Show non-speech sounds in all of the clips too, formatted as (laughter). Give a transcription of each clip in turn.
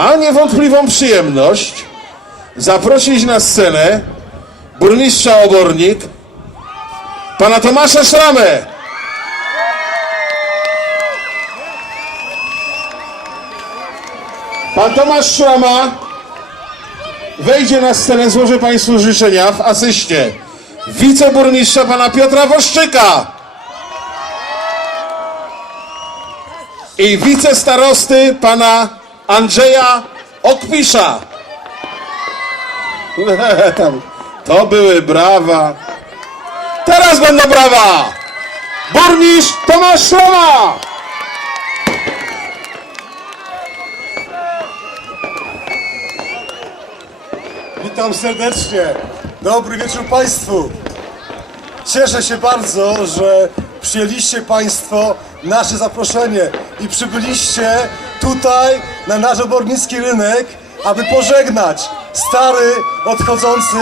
Mam niewątpliwą przyjemność zaprosić na scenę burmistrza Obornik, pana Tomasza Szramę. Pan Tomasz Szrama wejdzie na scenę, złożę Państwu życzenia w asyście wiceburmistrza pana Piotra Woszczyka i wicestarosty pana Andrzeja Okpisza. (laughs) To były brawa. Teraz będą brawa! Burmistrz Tomasz Szrama! Witam serdecznie. Dobry wieczór Państwu. Cieszę się bardzo, że przyjęliście Państwo nasze zaproszenie i przybyliście tutaj na nasz obornicki rynek, aby pożegnać stary, odchodzący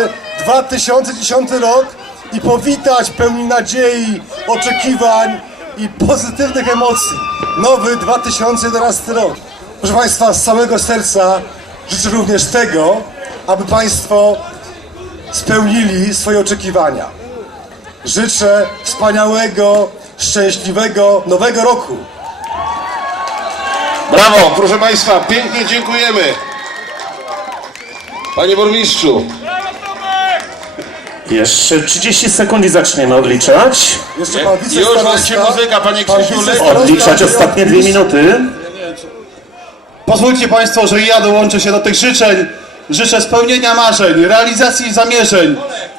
2010 rok i powitać pełni nadziei, oczekiwań i pozytywnych emocji nowy 2011 rok. Proszę Państwa, z całego serca życzę również tego, aby Państwo spełnili swoje oczekiwania. Życzę wspaniałego, szczęśliwego nowego roku. Brawo, proszę Państwa, pięknie dziękujemy. Panie burmistrzu, Jeszcze 30 sekund i zaczniemy odliczać. Jeszcze pan już wicestarosta. leci muzyka, panie pan Krzysiu, leci. wicestarosta Odliczać ostatnie dwie minuty. Pozwólcie Państwo, że ja dołączę się do tych życzeń. Życzę spełnienia marzeń, realizacji zamierzeń.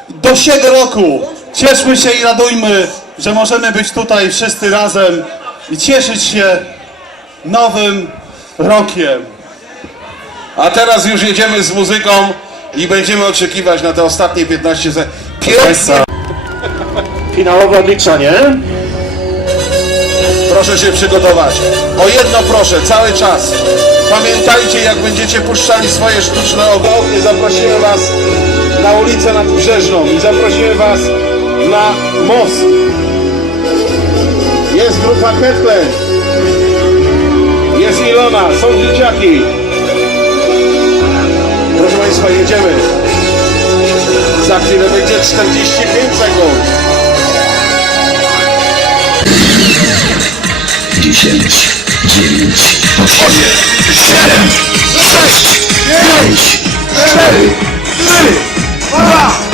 Do siego roku cieszmy się i radujmy, że możemy być tutaj wszyscy razem i cieszyć się nowym rokiem. A teraz już jedziemy z muzyką i będziemy oczekiwać na te ostatnie 15 sekund. Pięknie. Finałowe odliczanie. proszę się przygotować. O jedno proszę, cały czas. Pamiętajcie, jak będziecie puszczali swoje sztuczne ogony. Zaprosimy Was na ulicę Nadbrzeżną i zaprosimy Was na most. Jest grupa Ketlen. Jest Ilona, są dzieciaki. Proszę Państwa, jedziemy. Za chwilę będzie 45 sekund. 10, 9, 8, 7, 6, 5, 4, 3, 2,